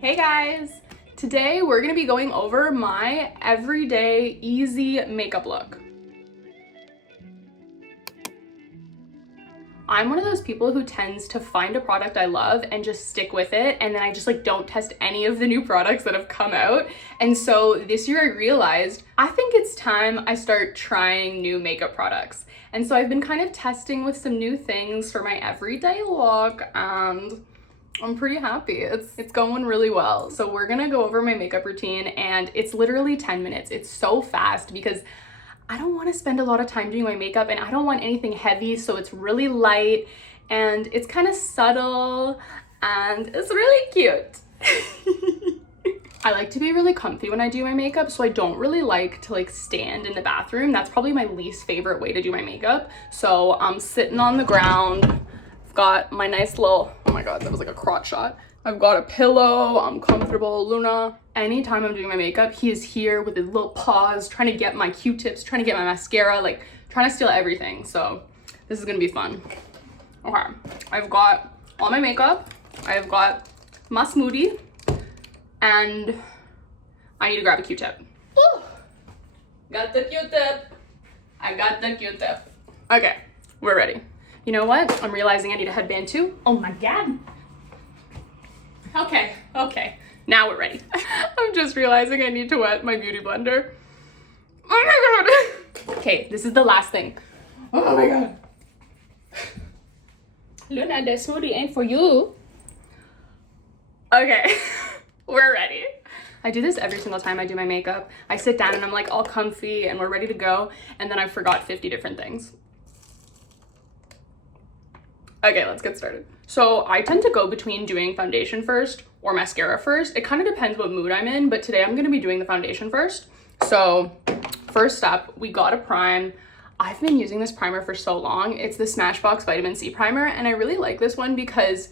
Hey guys! Today we're gonna be going over my everyday easy makeup look. I'm one of those people who tends to find a product I love and just stick with it, and then I just don't test any of the new products that have come out. And so this year I realized I think it's time I start trying new makeup products. And so I've been kind of testing with some new things for my everyday look, and I'm pretty happy. It's going really well. So we're gonna go over my makeup routine, and it's literally 10 minutes. It's so fast because I don't want to spend a lot of time doing my makeup, and I don't want anything heavy, so it's really light and it's kind of subtle and it's really cute. I like to be really comfy when I do my makeup, so I don't really like to stand in the bathroom. That's probably my least favorite way to do my makeup. So I'm sitting on the ground. Got my nice little, oh my god, that was like a crotch shot. I've got a pillow, I'm comfortable. Luna, anytime I'm doing my makeup, he is here with his little paws, trying to get my Q-tips, trying to get my mascara, trying to steal everything. So this is gonna be fun. Okay, I've got all my makeup, I've got my smoothie, and I need to grab a Q-tip. Got the Q-tip. I got the Q-tip. Okay, we're ready. You know what? I'm realizing I need a headband too. Oh my god. Okay. Now we're ready. I'm just realizing I need to wet my beauty blender. Oh my god. Okay, this is the last thing. Oh my god. Luna, the smoothie ain't for you. Okay, we're ready. I do this every single time I do my makeup. I sit down and I'm all comfy and we're ready to go, and then I forgot 50 different things. Okay, let's get started. So I tend to go between doing foundation first or mascara first. It kind of depends what mood I'm in, but today I'm gonna be doing the foundation first. So first up, we gotta prime. I've been using this primer for so long. It's the Smashbox Vitamin C Primer, and I really like this one because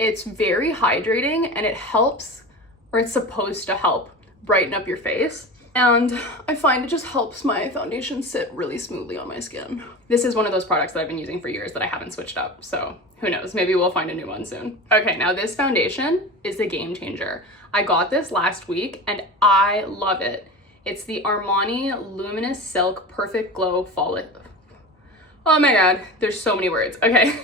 it's very hydrating and it helps, or it's supposed to help, brighten up your face. And I find it just helps my foundation sit really smoothly on my skin. This is one of those products that I've been using for years that I haven't switched up, so who knows, maybe we'll find a new one soon. Okay, now this foundation is a game changer. I got this last week and I love it. It's the Armani Luminous Silk Perfect Glow Flawless. Oh my god, there's so many words. Okay.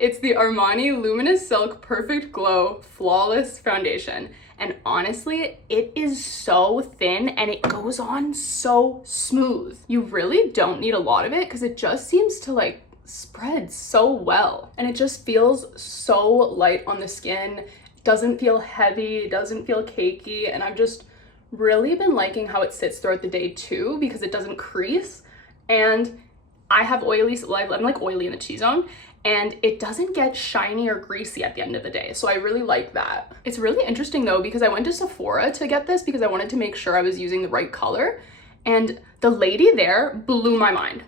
It's the Armani Luminous Silk Perfect Glow Flawless Foundation. And honestly, it is so thin and it goes on so smooth. You really don't need a lot of it because it just seems to spread so well. And it just feels so light on the skin. Doesn't feel heavy, doesn't feel cakey. And I've just really been liking how it sits throughout the day too, because it doesn't crease. And I have oily, I'm oily in the T-zone, and it doesn't get shiny or greasy at the end of the day. So I really like that. It's really interesting though, because I went to Sephora to get this because I wanted to make sure I was using the right color. And the lady there blew my mind.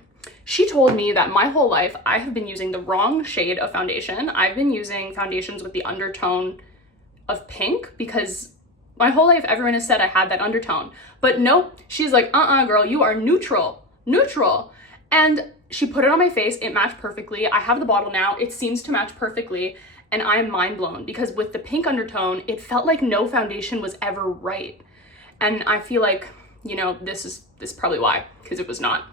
She told me that my whole life I have been using the wrong shade of foundation. I've been using foundations with the undertone of pink because my whole life everyone has said I had that undertone. But nope, she's like, girl, you are neutral. And she put it on my face, it matched perfectly. I have the bottle now, it seems to match perfectly, and I'm mind blown because with the pink undertone, it felt like no foundation was ever right. And I feel like, this is probably why, because it was not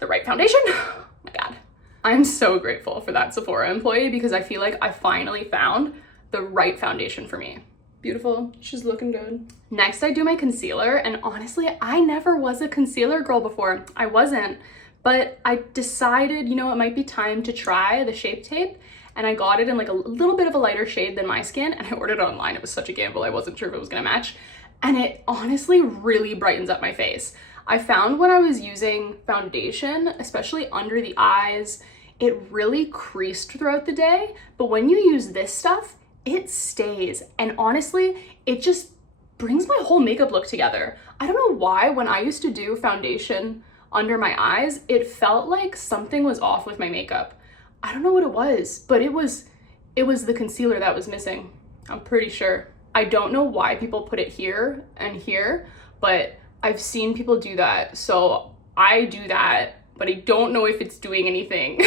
the right foundation. Oh my god. I'm so grateful for that Sephora employee because I feel like I finally found the right foundation for me. Beautiful, she's looking good. Next, I do my concealer, and honestly, I never was a concealer girl before. I wasn't. But I decided, it might be time to try the Shape Tape, and I got it in a little bit of a lighter shade than my skin, and I ordered it online. It was such a gamble. I wasn't sure if it was gonna match, and it honestly really brightens up my face. I found when I was using foundation, especially under the eyes, it really creased throughout the day, but when you use this stuff, it stays, and honestly, it just brings my whole makeup look together. I don't know why when I used to do foundation under my eyes, it felt like something was off with my makeup. I don't know what it was, but it was the concealer that was missing. I'm pretty sure. I don't know why people put it here and here, but I've seen people do that. So I do that, but I don't know if it's doing anything.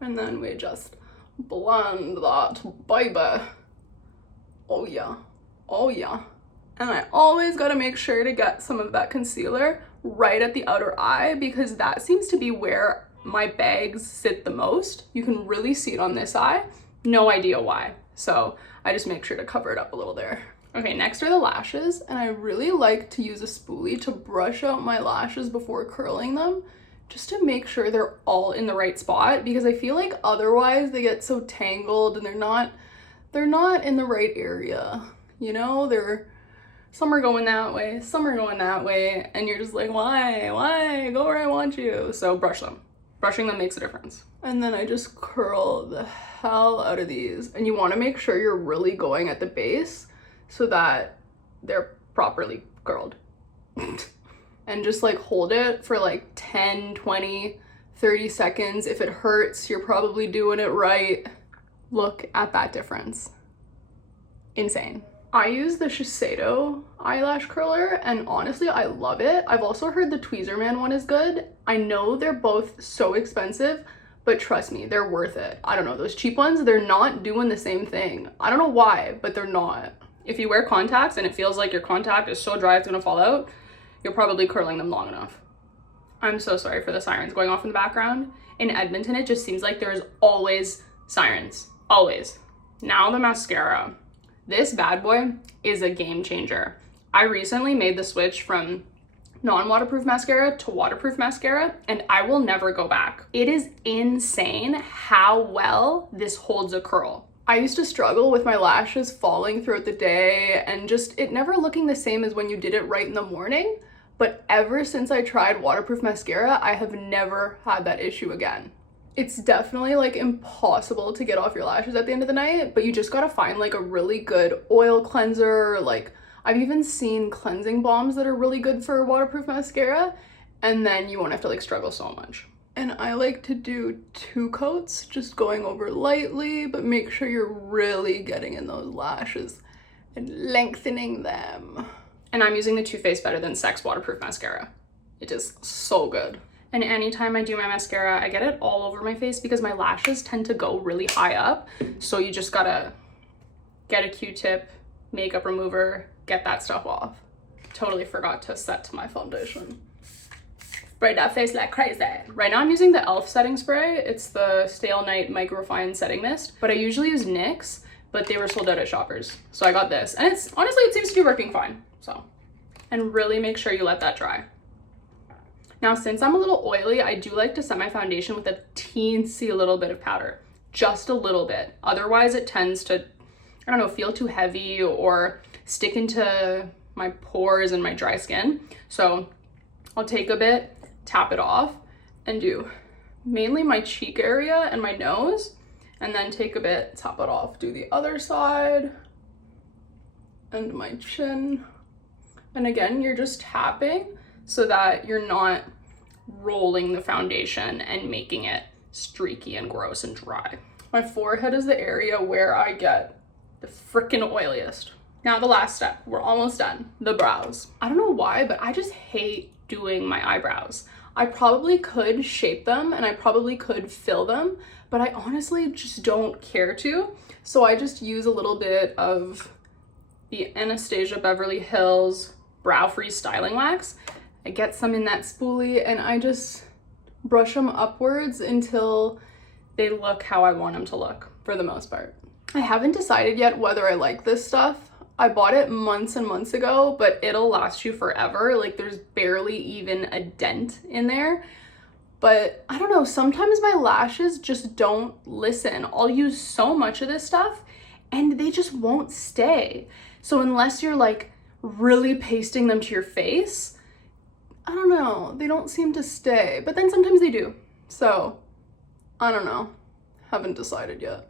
And then we just blend that baby. Oh yeah, oh yeah. And I always gotta make sure to get some of that concealer right at the outer eye because that seems to be where my bags sit the most. You can really see it on this eye. No idea why. So I just make sure to cover it up a little there. Okay, next are the lashes, and I really like to use a spoolie to brush out my lashes before curling them, just to make sure they're all in the right spot, because I feel like otherwise they get so tangled and they're not in the right area. You know, some are going that way, some are going that way, and you're just like, why? Go where I want you. So brush them. Brushing them makes a difference. And then I just curl the hell out of these. And you want to make sure you're really going at the base so that they're properly curled. And just like hold it for like 10, 20, 30 seconds. If it hurts, you're probably doing it right. Look at that difference. Insane. I use the Shiseido eyelash curler, and honestly, I love it. I've also heard the Tweezerman one is good. I know they're both so expensive, but trust me, they're worth it. I don't know, those cheap ones, they're not doing the same thing. I don't know why, but they're not. If you wear contacts and it feels like your contact is so dry it's gonna fall out, you're probably curling them long enough. I'm so sorry for the sirens going off in the background. In Edmonton, it just seems like there's always sirens, always. Now the mascara. This bad boy is a game changer. I recently made the switch from non-waterproof mascara to waterproof mascara, and I will never go back. It is insane how well this holds a curl. I used to struggle with my lashes falling throughout the day and just it never looking the same as when you did it right in the morning, but ever since I tried waterproof mascara, I have never had that issue again. It's definitely like impossible to get off your lashes at the end of the night, but you just gotta find like a really good oil cleanser. Like I've even seen cleansing balms that are really good for waterproof mascara, and then you won't have to like struggle so much. And I like to do 2 coats, just going over lightly, but make sure you're really getting in those lashes and lengthening them. And I'm using the Too Faced Better Than Sex waterproof mascara. It is so good. And anytime I do my mascara, I get it all over my face because my lashes tend to go really high up. So you just gotta get a Q-tip, makeup remover, get that stuff off. Totally forgot to set to my foundation. Spray that face like crazy. Right now I'm using the e.l.f. setting spray. It's the Stay All Night Micro Refine Setting Mist, but I usually use NYX, but they were sold out at Shoppers. So I got this, and it's honestly, it seems to be working fine. So, and really make sure you let that dry. Now, since I'm a little oily, I do like to set my foundation with a teensy little bit of powder, just a little bit. Otherwise, it tends to, I don't know, feel too heavy or stick into my pores and my dry skin. So I'll take a bit, tap it off, and do mainly my cheek area and my nose, and then take a bit, tap it off, do the other side, and my chin. And again, you're just tapping so that you're not rolling the foundation and making it streaky and gross and dry. My forehead is the area where I get the freaking oiliest. Now the last step, we're almost done, the brows. I don't know why, but I just hate doing my eyebrows. I probably could shape them and I probably could fill them, but I honestly just don't care to. So I just use a little bit of the Anastasia Beverly Hills Brow Free Styling Wax. I get some in that spoolie and I just brush them upwards until they look how I want them to look for the most part. I haven't decided yet whether I like this stuff. I bought it months and months ago, but it'll last you forever. Like there's barely even a dent in there. But I don't know, sometimes my lashes just don't listen. I'll use so much of this stuff and they just won't stay. So unless you're like really pasting them to your face, I don't know, they don't seem to stay, but then sometimes they do. So I don't know, haven't decided yet.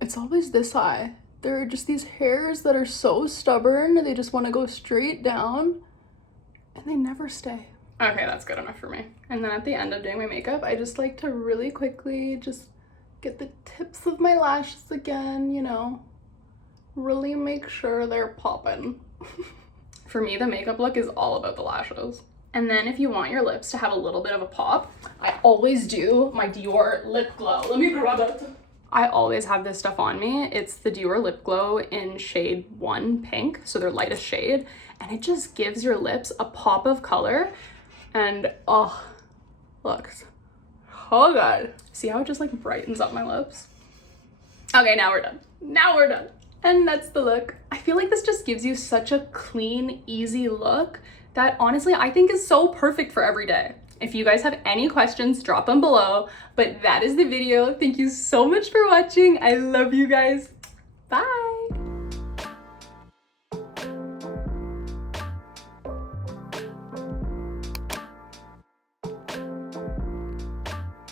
It's always this eye. There are just these hairs that are so stubborn, they just want to go straight down and they never stay. Okay, that's good enough for me. And then at the end of doing my makeup, I just like to really quickly just get the tips of my lashes again, you know, really make sure they're popping. For me, the makeup look is all about the lashes. And then if you want your lips to have a little bit of a pop, I always do my Dior Lip Glow. Let me grab it. I always have this stuff on me. It's the Dior Lip Glow in shade 1 pink, so their lightest shade, and it just gives your lips a pop of color. And oh, looks so good. See how it just like brightens up my lips? Okay, now we're done. Now we're done. And that's the look. I feel like this just gives you such a clean, easy look that honestly I think is so perfect for every day. If you guys have any questions, drop them below. But that is the video. Thank you so much for watching. I love you guys. Bye.